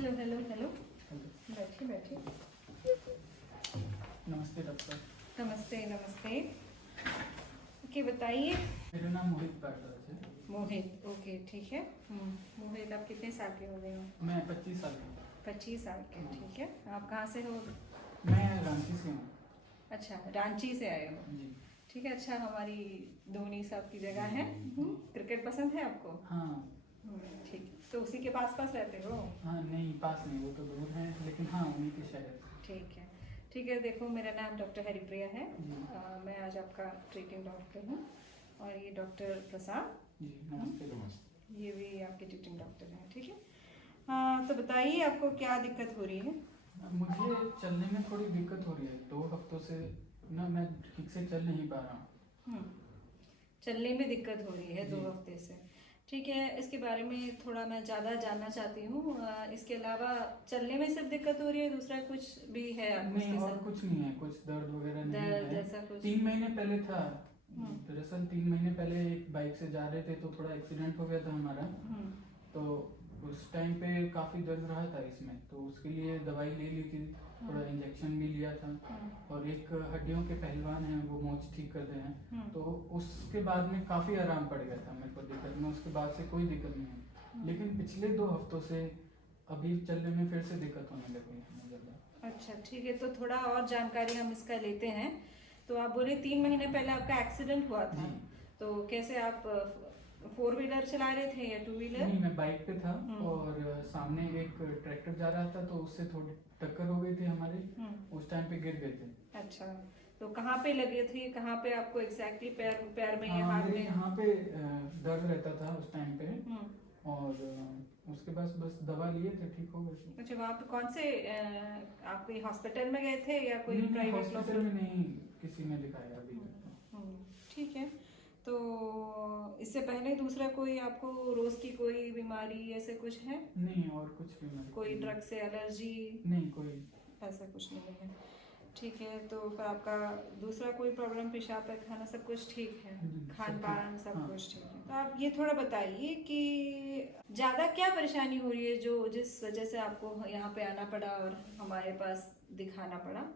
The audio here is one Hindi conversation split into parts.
हेलो हेलो हेलो, बैठिए बैठिए। नमस्ते डॉक्टर। नमस्ते नमस्ते। ओके बताइए। मेरा नाम मोहित भारद्वाज है। मोहित, ओके ठीक है। मोहित, आप कितने साल के हो गए हो? मैं 25 साल का हूँ। 25 साल के, ठीक है। आप कहाँ से हो? मैं रांची से हूँ। अच्छा, रांची से आए हो, जी। ठीक है। अच्छा, हमारी धोनी साहब की जगह है। क्रिकेट पसंद है आपको? हाँ। ठीक, तो उसी के पास पास रहते हो? हाँ नहीं, पास नहीं, वो तो दूर है, लेकिन हाँ उन्हीं के शहर। ठीक है ठीक है। देखो, मेरा नाम डॉक्टर हरिप्रिया है। जी। मैं आज आपका ट्रीटिंग डॉक्टर हूँ। और ये डॉक्टर प्रसाद जी नमस्ते। नमस्ते। ये भी आपके ट्रीटिंग डॉक्टर हैं, ठीक है। हाँ, तो बताइए आपको क्या दिक्कत हो रही है? मुझे चलने में थोड़ी दिक्कत हो रही है 2 हफ्तों से ना, मैं ठीक से चल नहीं पा रहा हूँ। चलने में दिक्कत हो रही है 2 जी। हफ्ते से, ठीक है। इसके बारे में थोड़ा मैं ज़्यादा जानना चाहती हूँ। इसके अलावा चलने में सिर्फ दिक्कत हो रही है, दूसरा कुछ भी है आपको नहीं, उसके और साथ? कुछ नहीं है, कुछ दर्द वगैरह नहीं दर्द है। ऐसा कुछ? 3 महीने पहले था। दरअसल 3 महीने पहले एक बाइक से जा रहे थे तो थोड़ा एक्सीडेंट हो गया था हमारा। तो उस टाइम पे काफ़ी दर्द रहा था इसमें, तो उसके लिए दवाई ले ली थी, थोड़ा इंजेक्शन भी लिया था। और एक हड्डियों के पहलवान हैं, वो मोच ठीक करते हैं, तो उसके बाद में काफ़ी आराम पड़ गया था मेरे को दिक्कत में। उसके बाद से कोई दिक्कत नहीं है, लेकिन पिछले 2 हफ्तों से अभी चलने में फिर से दिक्कत होने लगी है ज़्यादा। अच्छा ठीक है, तो थोड़ा और जानकारी हम इसका लेते हैं। तो आप बोले 3 महीने पहले आपका एक्सीडेंट हुआ था। तो कैसे आप 4 व्हीलर चला रहे थे या 2 व्हीलर? नहीं, मैं बाइक पे था और सामने एक ट्रैक्टर जा रहा था, तो उससे थोड़ी टक्कर हो गई थी हमारी। उस टाइम पे गिर गए थे। अच्छा, तो कहाँ पे लगे थे? कहाँ पे आपको एग्जैक्टली पैर में या हाँ, हाथ मेरे में? यहाँ पे दर्द रहता था उस टाइम पे। और उसके बाद बस दवा लिए थे, ठीक हो गए। अच्छा, वहाँ पे कौन से आप कोई हॉस्पिटल में गए थे या कोई नहीं, प्राइवेट हॉस्पिटल में नहीं, किसी में दिखाया अभी तक। ठीक है। तो इससे पहले दूसरा कोई आपको रोज की कोई बीमारी ऐसे कुछ है? नहीं, और कुछ भी नहीं। कोई ड्रग से एलर्जी? नहीं, कोई ऐसा कुछ नहीं है, ठीक है। तो फिर आपका दूसरा कोई प्रॉब्लम, पेशाब पैखाना सब कुछ ठीक है? खान पान सब हाँ। कुछ ठीक है? तो आप ये थोड़ा बताइए कि ज़्यादा क्या परेशानी हो रही है जो जिस वजह से आपको यहाँ पे आना पड़ा और हमारे पास दिखाना पड़ा?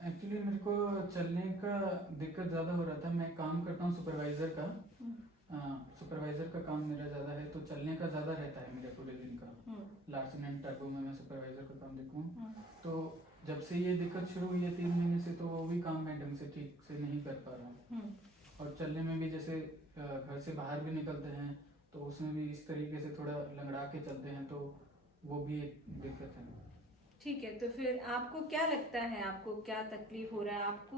एक्चुअली मेरे को चलने का दिक्कत ज़्यादा हो रहा था। मैं काम करता हूँ सुपरवाइज़र का। सुपरवाइज़र का काम मेरा ज़्यादा है, तो चलने का ज़्यादा रहता है मेरे पूरे दिन का। लार्सन एंड टर्बो में मैं सुपरवाइज़र का काम देखता हूँ। तो जब से ये दिक्कत शुरू हुई है 3 महीने से, तो वो भी काम मैं ढंग से ठीक से नहीं कर पा रहा हूँ। और चलने में भी जैसे घर से बाहर भी निकलते हैं तो उसमें भी इस तरीके से थोड़ा लंगड़ा के चलते हैं, तो वो भी एक दिक्कत है। ठीक है, तो फिर आपको क्या लगता है, आपको क्या तकलीफ हो रहा है? आपको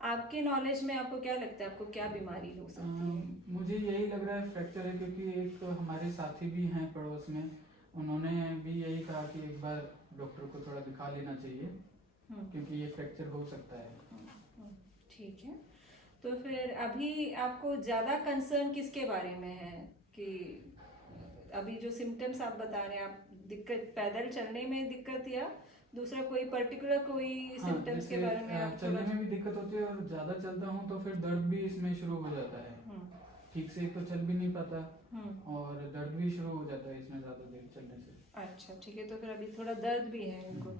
आपके नॉलेज में आपको क्या लगता है आपको क्या बीमारी हो सकती है? मुझे यही लग रहा है फ्रैक्चर है, क्योंकि एक हमारे साथी भी हैं पड़ोस में, उन्होंने भी यही कहा कि एक बार डॉक्टर को थोड़ा दिखा लेना चाहिए, क्योंकि ये फ्रैक्चर हो सकता है। ठीक है, तो फिर अभी आपको ज़्यादा कंसर्न किसके बारे में है कि अभी जो सिम्टम्स आप बता रहे हैं, आप दिक्कत पैदल चलने में दिक्कत या दूसरा कोई पर्टिकुलर कोई सिम्टम्स के बारे में आप चलने में भी दिक्कत होती है, और ज़्यादा चलता हूँ तो फिर दर्द भी इसमें शुरू हो जाता है। ठीक से तो चल भी नहीं पाता, और दर्द भी शुरू हो जाता है इसमें ज़्यादा देर चलने से। अच्छा ठीक है, तो फिर अभी थोड़ा दर्द भी है इनको।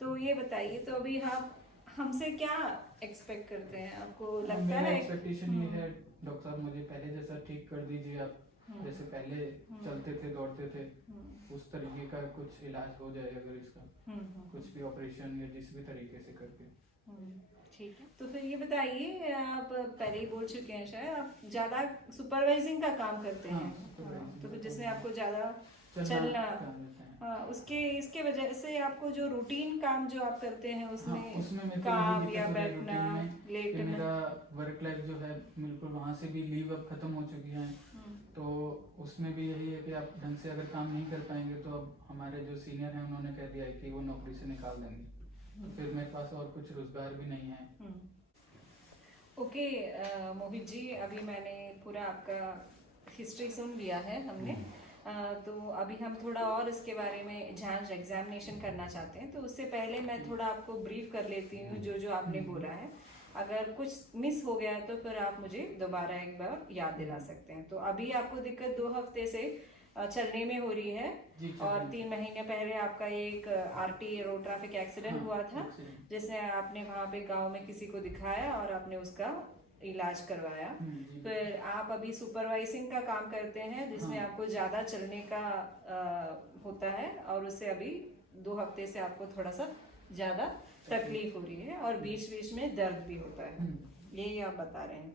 तो ये बताइए, तो अभी आप हमसे क्या एक्सपेक्ट करते हैं? आपको लगता मेरा है एक्सपेक्टेशन ये है डॉक्टर साहब, मुझे पहले जैसा ठीक कर दीजिए आप। जैसे पहले चलते थे, दौड़ते थे, उस तरीके का कुछ इलाज हो जाए अगर इसका, कुछ भी ऑपरेशन या जिस भी तरीके से करके। ठीक है, तो फिर ये बताइए, आप पहले ही बोल चुके हैं शायद, आप ज़्यादा सुपरवाइजिंग का काम करते हैं। तो फिर जिसमें आपको ज़्यादा चलना, उसके इसके वजह से आपको जो रूटीन काम जो आप करते हैं उसमें काम या बैठना, लेटना, मेरा वर्क लाइफ जो है बिल्कुल, वहाँ से भी लीव अब खत्म हो चुकी है। तो उसमें भी यही है कि आप ढंग से अगर काम नहीं कर पाएंगे तो अब हमारे जो सीनियर हैं उन्होंने कह दिया है कि वो नौकरी से निकाल देंगे। तो फिर मेरे पास और कुछ रोजगार भी नहीं है। ओके मोहित जी, अभी मैंने पूरा आपका हिस्ट्री सुन लिया है हमने। तो अभी हम थोड़ा और इसके बारे में जांच एग्जामिनेशन करना चाहते हैं, तो उससे पहले मैं थोड़ा आपको ब्रीफ कर लेती हूँ जो जो आपने बोला है। अगर कुछ मिस हो गया तो फिर आप मुझे दोबारा एक बार याद दिला सकते हैं। तो अभी आपको दिक्कत 2 हफ्ते से चलने में हो रही है जी, और चलिए। 3 महीने पहले आपका एक RT रोड ट्रैफिक एक्सीडेंट हाँ, हुआ था, एक्सीडेंट। जिससे आपने वहाँ पे गांव में किसी को दिखाया और आपने उसका इलाज करवाया। जी। फिर आप अभी सुपरवाइजिंग का काम करते हैं, जिसमें हाँ। आपको ज़्यादा चलने का होता है और उससे अभी 2 हफ्ते से आपको थोड़ा सा ज़्यादा तकलीफ हो रही है और बीच बीच में दर्द भी होता है, यही आप बता रहे हैं।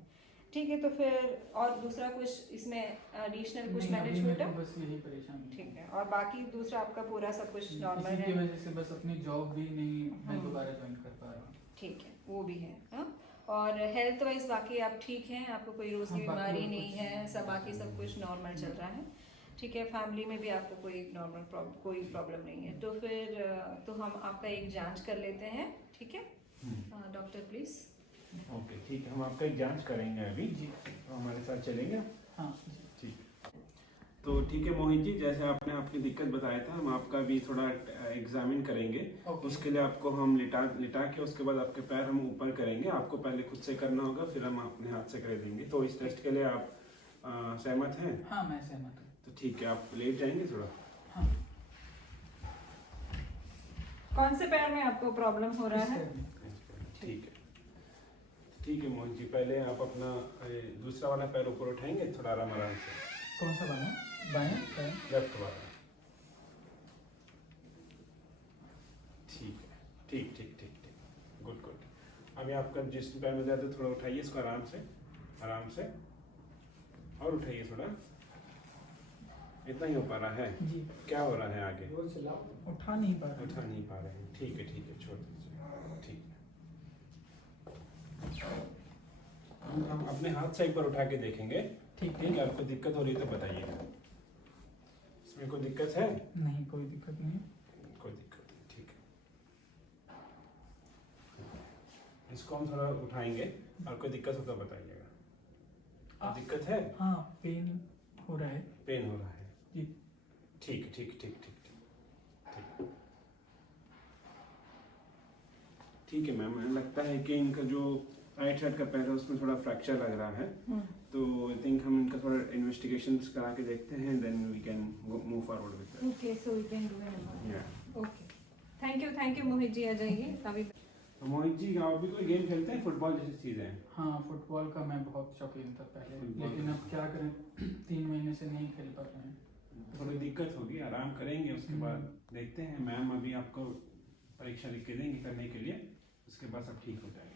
ठीक है, तो फिर और दूसरा कुछ इसमें एडिशनल कुछ नहीं, मैंने अभी मेरे छूटा? को बस यही परेशानी ठीक है, और बाकी दूसरा आपका पूरा सब कुछ नॉर्मल इसी की है? वजह से बस अपनी जॉब भी नहीं मैं दोबारा ज्वाइन कर पा रहा हूँ। ठीक है, वो भी है। हाँ, और हेल्थ वाइज बाकी आप ठीक हैं, आपको कोई रोज की हाँ, बाकी बीमारी और नहीं कुछ है, सब बाकी सब कुछ नॉर्मल चल रहा है। ठीक है, फैमिली में भी आपको कोई नॉर्मल कोई प्रॉब्लम नहीं है। तो फिर तो हम आपका एक जांच कर लेते हैं, ठीक है डॉक्टर प्लीज। ओके, ठीक है, हम आपका एक जांच करेंगे अभी जी। हमारे साथ चलेंगे। हाँ ठीक। तो ठीक है मोहित जी, जैसे आपने अपनी दिक्कत बताया था, हम आपका भी थोड़ा एग्जामिन करेंगे। ओके। उसके लिए आपको हम लिटा के उसके बाद आपके पैर हम ऊपर करेंगे। आपको पहले खुद से करना होगा, फिर हम अपने हाथ से कर देंगे। तो इस टेस्ट के लिए आप सहमत हैं? हाँ, मैं सहमत हूँ। तो ठीक है, आप लेट जाएंगे थोड़ा। हाँ। कौन से पैर में आपको प्रॉब्लम हो रहा है? ठीक है, ठीक है मोहन जी, पहले आप अपना दूसरा वाला पैर ऊपर उठाएंगे, थोड़ा आराम से। कौन सा वाला? बाएं पैर? लेफ्ट वाला। ठीक है, ठीक ठीक ठीक ठीक, गुड गुड। अभी आपका जिस पैर में दर्द है थोड़ा उठाइए इसको आराम से और उठाइए थोड़ा। इतना ही हो पा रहा है? जी। क्या हो रहा है आगे? उठा नहीं पा रहा। उठा नहीं पा रहे हैं, ठीक है, छोड़ दीजिए। ठीक है, हम अपने हाथ से एक बार उठा के देखेंगे। ठीक है, आपको दिक्कत हो रही है तो बताइएगा। इसमें कोई दिक्कत है? नहीं, कोई दिक्कत नहीं। कोई दिक्कत नहीं, ठीक है। इसको हम थोड़ा उठाएंगे और कोई दिक्कत हो तो बताइएगा। दिक्कत है? हाँ, पेन हो रहा है। पेन हो रहा है जी। ठीक ठीक ठीक ठीक ठीक ठीक है मैम, लगता है कि इनका जो राइट साइड का पैर है उसमें थोड़ा फ्रैक्चर लग रहा है। तो आई थिंक हम इनका थोड़ा इन्वेस्टिगेशंस करा के देखते हैं, then we can move forward with that. Okay, so we can do it. या okay, thank you Mohit ji, आ जाइए अभी। मोहित जी, आप भी कोई गेम खेलते हैं? फुटबॉल जैसी चीजें? हाँ, फुटबॉल का मैं बहुत शौकीन था पहले, फुटबॉल लेकिन अब क्या करें 3 महीने से नहीं खेल पा रहे हैं। थोड़ी दिक्कत होगी, आराम करेंगे, उसके बाद देखते हैं। मैम अभी आपको परीक्षा लिख के देंगे करने के लिए, उसके बाद सब ठीक हो जाएगा।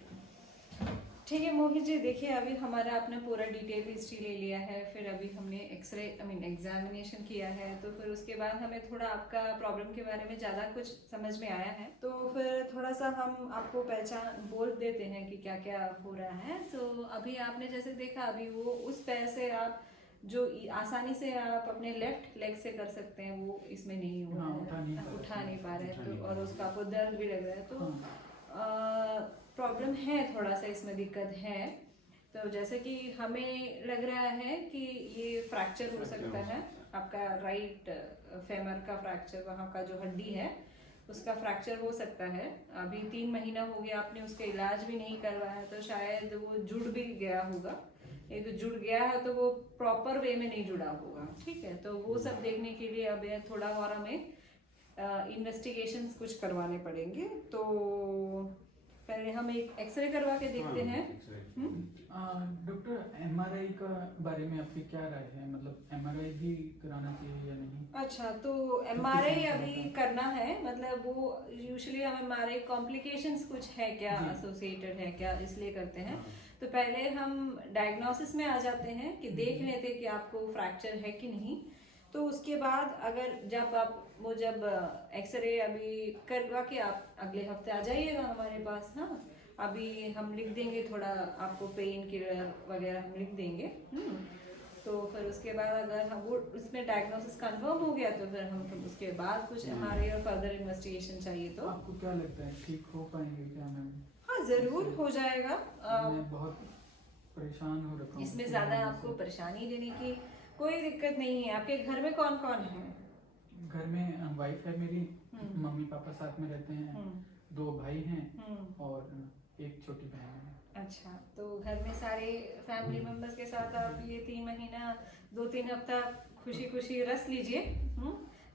ठीक है मोहित जी, देखिए अभी हमारा अपना पूरा डिटेल हिस्ट्री ले लिया है, फिर अभी हमने एक्सरे एग्जामिनेशन किया है, तो फिर उसके बाद हमें थोड़ा आपका प्रॉब्लम के बारे में ज़्यादा कुछ समझ में आया है, तो फिर थोड़ा सा हम आपको पहचान बोल देते हैं कि क्या क्या हो रहा है। तो अभी आपने जैसे देखा, अभी वो उस पैर से आप जो आसानी से आप अपने लेफ्ट लेग से कर सकते हैं, वो इसमें नहीं हो रहा है, उठा नहीं पा रहे, तो और उसका आपको दर्द भी लग रहा है, तो प्रॉब्लम है, थोड़ा सा इसमें दिक्कत है। तो जैसे कि हमें लग रहा है कि ये फ्रैक्चर हो सकता है, आपका राइट फेमर का फ्रैक्चर, वहाँ का जो हड्डी है उसका फ्रैक्चर हो सकता है। अभी 3 महीना हो गया, आपने उसका इलाज भी नहीं करवाया, तो शायद वो जुड़ भी गया होगा। ये तो जुड़ गया है तो वो प्रॉपर वे में नहीं जुड़ा होगा, ठीक है। तो वो सब देखने के लिए अब थोड़ा और हमें इन्वेस्टिगेशंस कुछ करवाने पड़ेंगे। तो पहले हम एक एक्सरे करवा के देखते हैं। डॉक्टर, MRI का बारे में आपकी क्या राय है? मतलब MRI भी कराना चाहिए या नहीं? अच्छा, तो MRI अभी करना है, मतलब वो यूजुअली हम MRI कॉम्प्लिकेशंस कुछ है क्या एसोसिएटेड है क्या, इसलिए करते हैं। तो पहले हम डायग्नोसिस में आ जाते हैं कि देख लेते कि आपको फ्रैक्चर है कि नहीं। तो उसके बाद अगर जब एक्सरे अभी करवा के आप अगले हफ्ते आ जाइएगा हमारे पास। हाँ, अभी हम लिख देंगे थोड़ा आपको पेन किलर वगैरह हम लिख देंगे। तो फिर उसके बाद अगर हम वो उसमें डायग्नोसिस कंफर्म हो गया, तो फिर हम उसके बाद कुछ हमारे और फर्दर इन्वेस्टिगेशन चाहिए। तो आपको क्या लगता है, ठीक हो पाएंगे क्या मैम? हाँ, जरूर हो जाएगा। मैं बहुत परेशान हो रखा हूँ। इसमें ज्यादा आपको परेशानी लेने की कोई दिक्कत नहीं है। आपके घर में कौन कौन है? घर में वाइफ है मेरी, मम्मी पापा साथ में रहते हैं, 2 भाई हैं और एक छोटी बहन है। अच्छा, तो घर में सारे फैमिली मेंबर्स के साथ आप ये 3 महीना 2-3 हफ्ता खुशी खुशी रेस्ट लीजिए।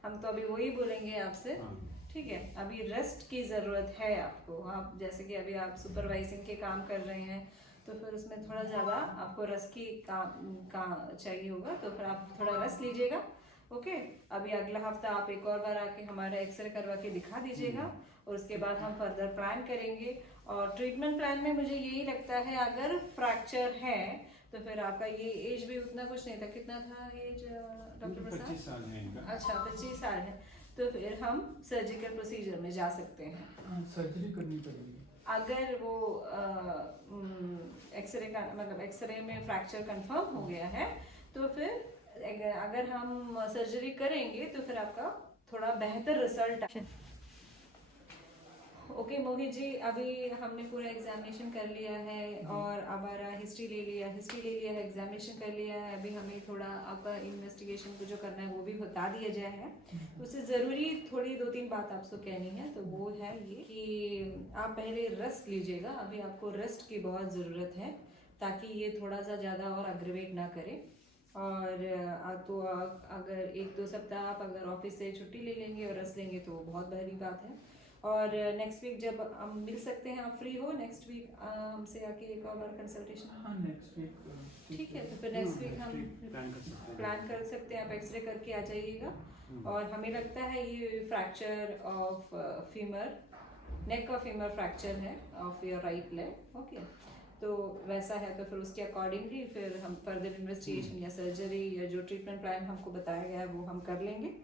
हम तो अभी वही बोलेंगे आपसे, हाँ। ठीक है। अभी रेस्ट की ज़रूरत है आपको। आप जैसे कि अभी आप सुपरवाइजिंग के काम कर रहे हैं, तो फिर उसमें थोड़ा ज़्यादा आपको रेस्ट की काम चाहिए होगा, तो फिर आप थोड़ा रेस्ट लीजिएगा। ओके, अभी अगला हफ्ता आप एक और बार आके हमारा एक्सरे करवा के दिखा दीजिएगा, और उसके बाद हम फर्दर प्लान करेंगे। और ट्रीटमेंट प्लान में मुझे यही लगता है, अगर फ्रैक्चर है तो फिर आपका ये एज भी उतना कुछ नहीं था। कितना था एज डॉक्टर प्रसाद? 25 साल है इनका। अच्छा, 25 साल है, तो फिर हम सर्जिकल प्रोसीजर में जा सकते हैं। सर्जरी करनी पड़ेगी अगर वो एक्सरे का मतलब एक्सरे में फ्रैक्चर कंफर्म हो गया है, तो फिर अगर हम सर्जरी करेंगे तो फिर आपका थोड़ा बेहतर रिजल्ट। ओके मोहित जी, अभी हमने पूरा एग्जामिनेशन कर लिया है और हमारा हिस्ट्री ले लिया है, एग्जामिनेशन कर लिया है। अभी हमें थोड़ा आपका इन्वेस्टिगेशन को जो करना है वो भी बता दिया जाए है। उससे ज़रूरी थोड़ी 2-3 बात आपको कहनी है, तो वो है ये कि आप पहले रेस्ट लीजिएगा। अभी आपको रेस्ट की बहुत ज़रूरत है, ताकि ये थोड़ा सा ज़्यादा और अग्रवेट ना करे। और तो अगर 1-2 सप्ताह आप अगर ऑफिस से छुट्टी ले लेंगे और रेस्ट लेंगे तो बहुत बड़ी बात है। और नेक्स्ट वीक जब हम मिल सकते हैं, आप फ्री हो नेक्स्ट वीक हमसे आके एक और बार कंसल्टेशन? हाँ, नेक्स्ट वीक ठीक है, तो फिर नेक्स्ट वीक हम प्लान कर सकते हैं। आप एक्सरे करके आ जाइएगा। और हमें लगता है ये fracture of femur, neck of femur fracture है of your right leg. Okay, तो वैसा है तो फिर उसके अकॉर्डिंगली फिर हम फर्दर इन्वेस्टिगेशन या सर्जरी या जो ट्रीटमेंट प्लान हमको बताया गया है वो हम कर लेंगे,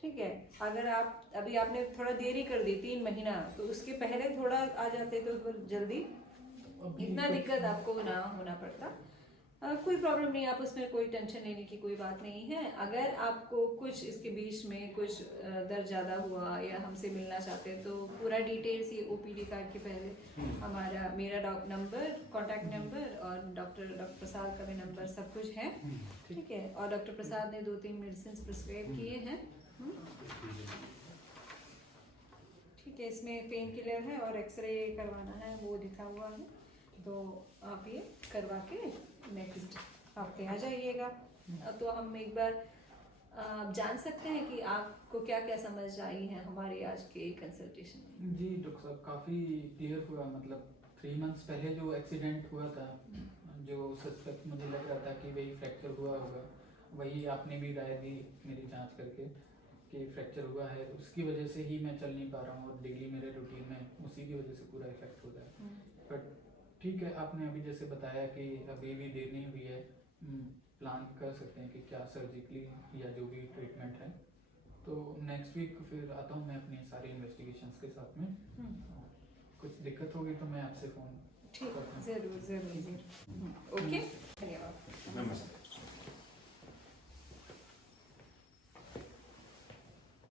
ठीक है। अगर आप अभी आपने थोड़ा देरी कर दी 3 महीना, तो उसके पहले थोड़ा आ जाते तो फिर जल्दी इतना दिक्कत आपको ना होना पड़ता। कोई प्रॉब्लम नहीं, आप उसमें कोई टेंशन लेने की कोई बात नहीं है। अगर आपको कुछ इसके बीच में कुछ दर्द ज़्यादा हुआ या हमसे मिलना चाहते हैं तो पूरा डिटेल्स ये OPD कार्ड के पहले हमारा मेरा नंबर, कॉन्टैक्ट नंबर और डॉक्टर प्रसाद का भी नंबर सब कुछ है, ठीक है। और डॉक्टर प्रसाद ने 2-3 मेडिसिन प्रिस्क्राइब किए हैं, ठीक है। इसमें पेन किलर है और एक्सरे करवाना है वो लिखा हुआ है, तो आप ये करवा के नेक्स्ट हफ्ते आ जाइएगा। तो हम एक बार जान सकते हैं कि आपको क्या क्या समझ आई है हमारी आज के कंसल्टेशन में? जी डॉक्टर साहब, काफ़ी क्लियर हुआ। मतलब 3 मंथ्स पहले जो एक्सीडेंट हुआ था, जो सस्पेक्ट मुझे लग रहा था कि वही फ्रैक्चर हुआ होगा, वही आपने भी राय दी मेरी जांच करके कि फ्रैक्चर हुआ है। उसकी वजह से ही मैं चल नहीं पा रहा हूँ और डेली मेरे रूटीन में उसी की वजह से पूरा इफेक्ट हो रहा है। बट ठीक है, आपने अभी जैसे बताया कि अभी भी देर नहीं हुई है, प्लान कर सकते हैं कि क्या सर्जिकली या जो भी ट्रीटमेंट है। तो नेक्स्ट वीक फिर आता हूँ मैं अपने सारे इन्वेस्टिगेशंस के साथ में। कुछ दिक्कत होगी तो मैं आपसे फ़ोन ठीक, जरूर। ओके, धन्यवाद। नमस्ते।